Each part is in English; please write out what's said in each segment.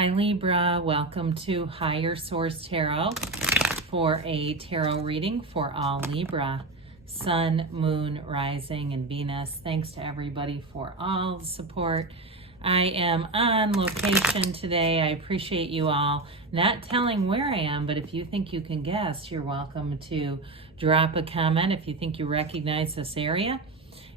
Hi Libra, welcome to Higher Source Tarot for a tarot reading for all Libra, Sun, Moon, Rising, and Venus. Thanks to everybody for all the support. I am on location today. I appreciate you all. Not telling where I am, but if you think you can guess, you're welcome to drop a comment if you think you recognize this area.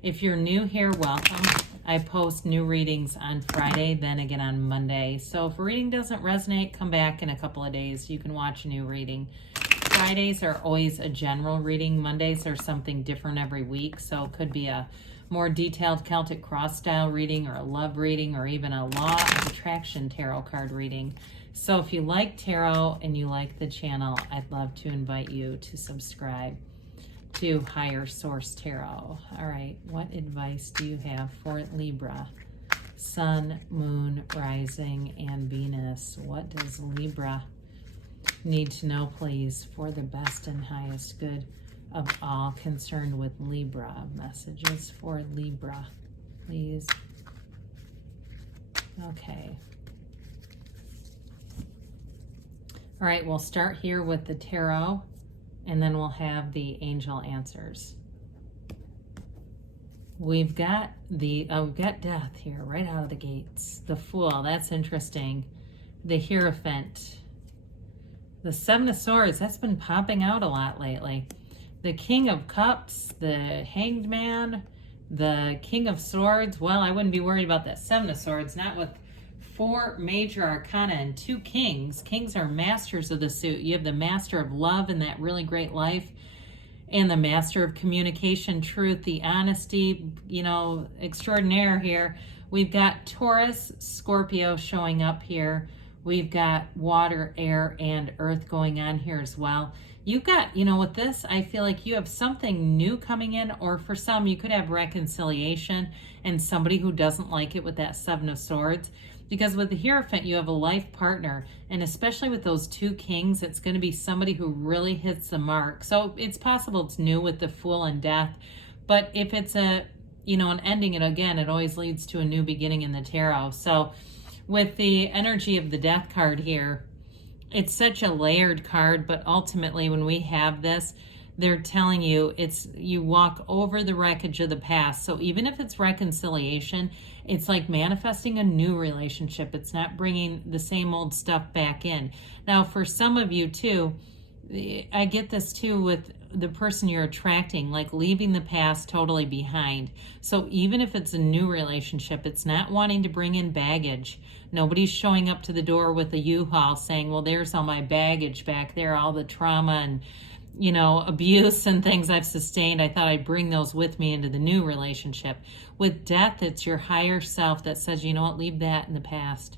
If you're new here, welcome. I post new readings on Friday, then again on Monday. So if a reading doesn't resonate, come back in a couple of days. You can watch a new reading. Fridays are always a general reading. Mondays are something different every week. So it could be a more detailed Celtic cross style reading or a love reading or even a law of attraction tarot card reading. So if you like tarot and you like the channel, I'd love to invite you to subscribe to Higher Source Tarot. All right, what advice do you have for Libra? Sun, Moon, Rising, and Venus. What does Libra need to know, please, for the best and highest good of all concerned with Libra? Messages for Libra, please. Okay. All right, we'll start here with the tarot, and then we'll have the angel answers. We've got we've got death here right out of the gates. The Fool, that's interesting. The Hierophant. The Seven of Swords, that's been popping out a lot lately. The King of Cups, the Hanged Man, the King of Swords. Well, I wouldn't be worried about that Seven of Swords, not with 4 major arcana and 2 kings. Kings are masters of the suit. You have the master of love in that really great life, and the master of communication, truth, the honesty, extraordinaire here. We've got Taurus, Scorpio showing up here. We've got water, air, and earth going on here as well. You've got, with this, I feel like you have something new coming in, or for some, you could have reconciliation and somebody who doesn't like it with that Seven of Swords. Because with the Hierophant, you have a life partner, and especially with those 2 kings, it's going to be somebody who really hits the mark. So it's possible it's new with the Fool and Death, but if it's an ending, it always leads to a new beginning in the tarot. So with the energy of the Death card here, it's such a layered card, but ultimately when we have this, they're telling you you walk over the wreckage of the past. So even if it's reconciliation, it's like manifesting a new relationship. It's not bringing the same old stuff back in. Now, for some of you too, I get this too with the person you're attracting, like leaving the past totally behind. So even if it's a new relationship, it's not wanting to bring in baggage. Nobody's showing up to the door with a U-Haul saying, well, there's all my baggage back there, all the trauma and abuse and things I've sustained. I thought I'd bring those with me into the new relationship. With Death, it's your higher self that says, you know what, leave that in the past.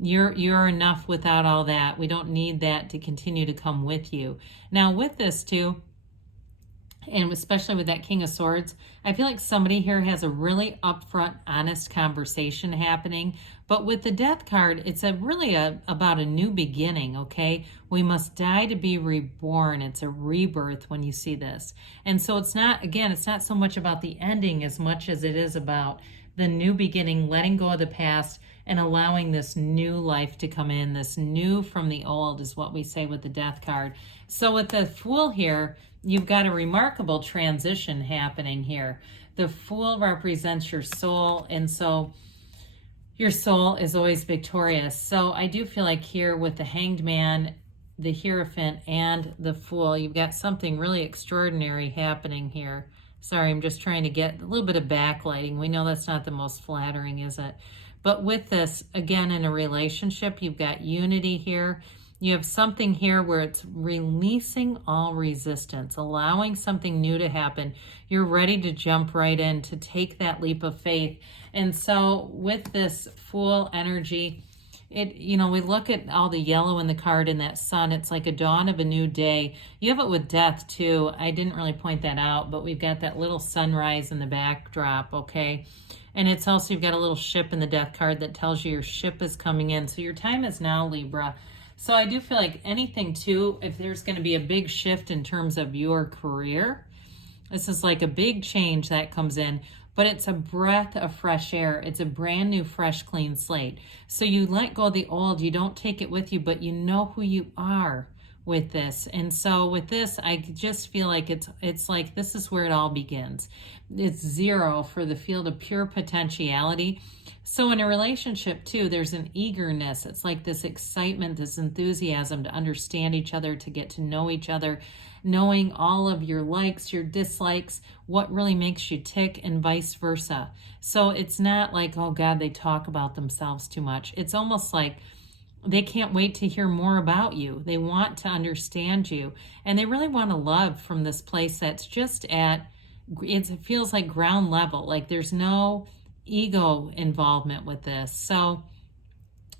You're enough without all that. We don't need that to continue to come with you. Now with this too, and especially with that King of Swords, I feel like somebody here has a really upfront, honest conversation happening. But with the Death card, it's really about a new beginning, okay? We must die to be reborn. It's a rebirth when you see this. And so it's not so much about the ending as much as it is about the new beginning, letting go of the past and allowing this new life to come in. This new from the old is what we say with the Death card. So with the Fool here, you've got a remarkable transition happening here. The Fool represents your soul, and so your soul is always victorious. So I do feel like here with the Hanged Man, the Hierophant, and the Fool, you've got something really extraordinary happening here. Sorry, I'm just trying to get a little bit of backlighting. We know that's not the most flattering, is it? But with this, again, in a relationship, you've got unity here. You have something here where it's releasing all resistance, allowing something new to happen. You're ready to jump right in, to take that leap of faith. And so with this Fool energy, we look at all the yellow in the card and that sun, it's like a dawn of a new day. You have it with Death too. I didn't really point that out, but we've got that little sunrise in the backdrop, okay? And it's also, you've got a little ship in the Death card that tells you your ship is coming in. So your time is now, Libra. So I do feel like anything too, if there's going to be a big shift in terms of your career, this is like a big change that comes in. but it's a breath of fresh air. It's a brand new, fresh, clean slate. So you let go of the old, you don't take it with you, but you know who you are with this. And so with this, I just feel like it's like this is where it all begins. It's zero for the field of pure potentiality. So in a relationship too, there's an eagerness. It's like this excitement, this enthusiasm to understand each other, to get to know each other, knowing all of your likes, your dislikes, what really makes you tick, and vice versa. So it's not like, oh God, they talk about themselves too much. It's almost like they can't wait to hear more about you. They want to understand you, and they really want to love from this place that's just at, it feels like ground level, like there's no ego involvement with this. So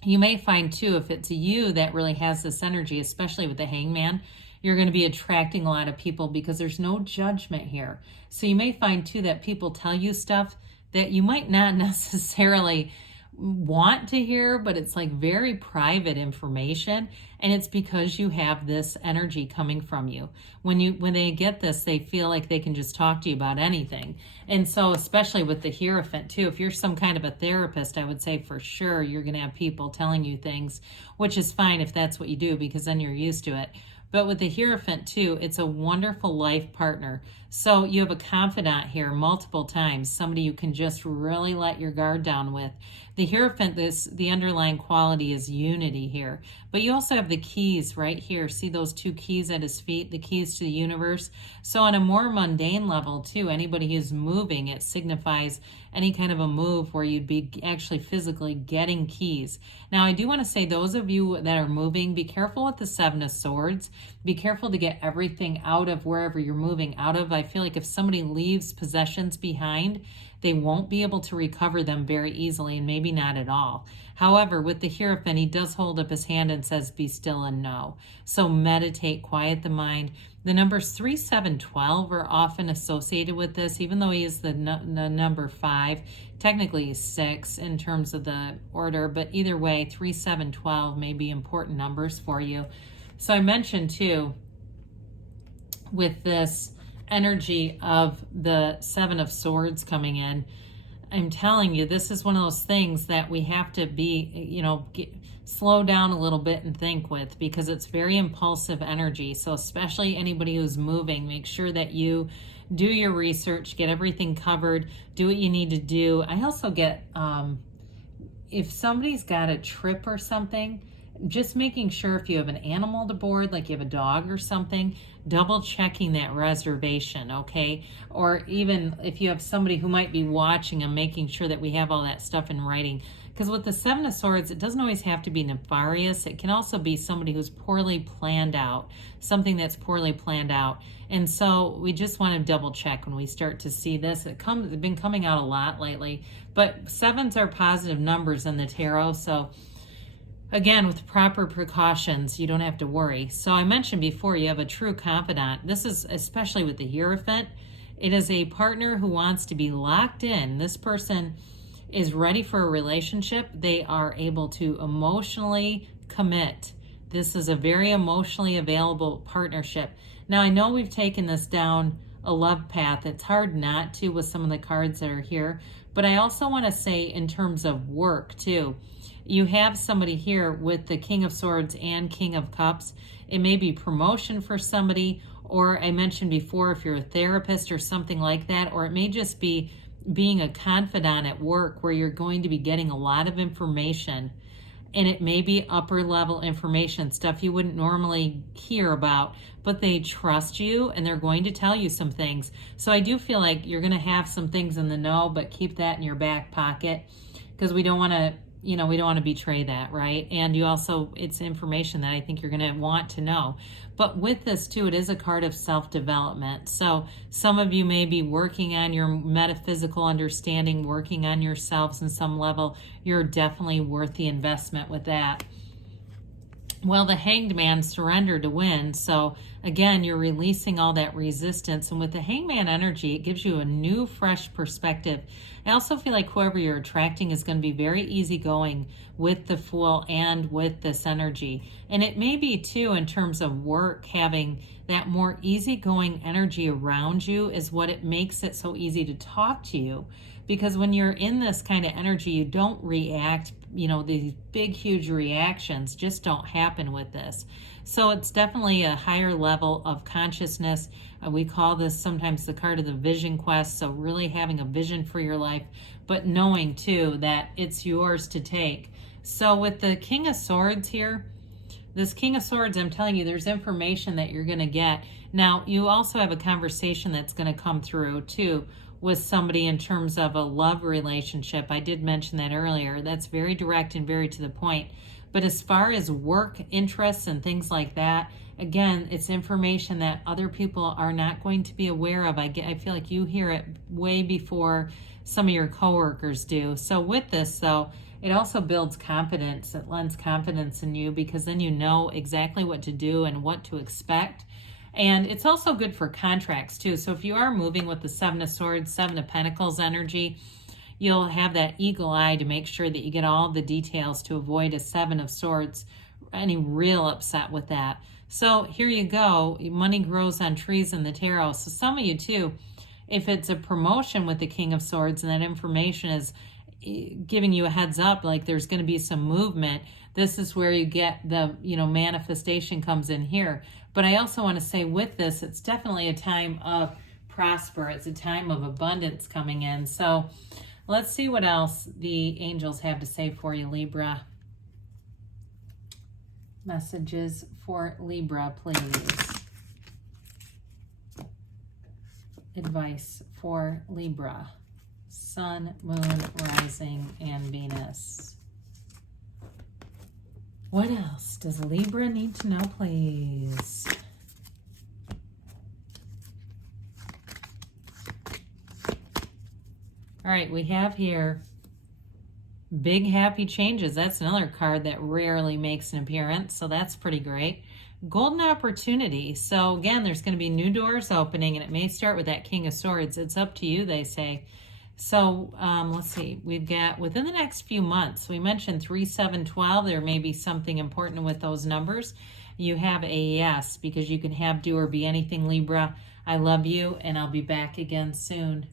you may find too, if it's you that really has this energy, especially with the Hangman, you're going to be attracting a lot of people because there's no judgment here. So you may find too that people tell you stuff that you might not necessarily want to hear, but it's like very private information, and it's because you have this energy coming from you. When they get this, they feel like they can just talk to you about anything. And so especially with the Hierophant too, if you're some kind of a therapist, I would say for sure you're going to have people telling you things, which is fine if that's what you do, because then you're used to it. But with the Hierophant too, it's a wonderful life partner. So you have a confidant here multiple times, somebody you can just really let your guard down with. The Hierophant, the underlying quality is unity here. But you also have the keys right here. See those two keys at his feet, the keys to the universe? So on a more mundane level too, anybody who's moving, it signifies any kind of a move where you'd be actually physically getting keys. Now, I do want to say those of you that are moving, be careful with the Seven of Swords. Be careful to get everything out of wherever you're moving out of. I feel like if somebody leaves possessions behind, they won't be able to recover them very easily, and maybe not at all. However, with the Hierophant, he does hold up his hand and says, be still and know. So meditate, quiet the mind. The numbers 3, 7, 12 are often associated with this, even though he is the number 5. Technically he's 6 in terms of the order, but either way, 3, 7, 12 may be important numbers for you. So I mentioned too, with this energy of the Seven of Swords coming in, I'm telling you, this is one of those things that we have to be, slow down a little bit and think with, because it's very impulsive energy. So especially anybody who's moving, make sure that you do your research, get everything covered, do what you need to do. I also get, if somebody's got a trip or something, just making sure if you have an animal to board, like you have a dog or something, double checking that reservation, okay? Or even if you have somebody who might be watching and making sure that we have all that stuff in writing. Because with the Seven of Swords, it doesn't always have to be nefarious. It can also be somebody who's poorly planned out, something that's poorly planned out. And so we just want to double check when we start to see this. It's been coming out a lot lately, but sevens are positive numbers in the tarot. So again, with proper precautions, you don't have to worry. So I mentioned before, you have a true confidant. This is especially with the Hierophant. It is a partner who wants to be locked in. This person is ready for a relationship. They are able to emotionally commit. This is a very emotionally available partnership. Now, I know we've taken this down a love path. It's hard not to with some of the cards that are here. But I also want to say in terms of work too, you have somebody here with the King of Swords and King of Cups. It may be promotion for somebody, or I mentioned before, if you're a therapist or something like that, or it may just be being a confidant at work where you're going to be getting a lot of information, and it may be upper level information, stuff you wouldn't normally hear about, but they trust you and they're going to tell you some things. So I do feel like you're going to have some things in the know, but keep that in your back pocket, because we don't want to, we don't want to betray that, right? And you also, it's information that I think you're going to want to know. But with this too, it is a card of self-development. So some of you may be working on your metaphysical understanding, working on yourselves in some level. You're definitely worth the investment with that. Well, the Hanged Man surrendered to win. So again, you're releasing all that resistance. And with the Hangman energy, it gives you a new, fresh perspective. I also feel like whoever you're attracting is going to be very easygoing with the Fool and with this energy. And it may be too, in terms of work, having that more easygoing energy around you is what it makes it so easy to talk to you. Because when you're in this kind of energy, you don't react, you know, these big, huge reactions just don't happen with this. So it's definitely a higher level of consciousness. We call this sometimes the card of the vision quest. So really having a vision for your life, but knowing too that it's yours to take. So with the King of Swords here, this King of Swords, I'm telling you, there's information that you're going to get. Now, you also have a conversation that's going to come through too with somebody in terms of a love relationship. I did mention that earlier. That's very direct and very to the point. But as far as work interests and things like that, again, it's information that other people are not going to be aware of. I feel like you hear it way before some of your coworkers do. So with this, though, it also builds confidence. It lends confidence in you because then you know exactly what to do and what to expect. And it's also good for contracts too. So if you are moving with the Seven of Swords, Seven of Pentacles energy, you'll have that eagle eye to make sure that you get all the details to avoid a Seven of Swords, any real upset with that. So here you go. Money grows on trees in the tarot. So some of you too, if it's a promotion with the King of Swords and that information is giving you a heads up, like there's going to be some movement, this is where you get the, you know, manifestation comes in here. But I also want to say with this, it's definitely a time of prosper. It's a time of abundance coming in. So let's see what else the angels have to say for you, Libra. Messages for Libra, please. Advice for Libra. Sun, Moon, Rising, and Venus. What else does Libra need to know, please? All right, we have here big happy changes. That's another card that rarely makes an appearance, so that's pretty great. Golden opportunity. So again, there's going to be new doors opening, and it may start with that King of Swords. It's up to you, they say. So let's see, we've got within the next few months, we mentioned 3, 7, 12. There may be something important with those numbers. You have a yes, because you can have, do, or be anything, Libra. I love you, and I'll be back again soon.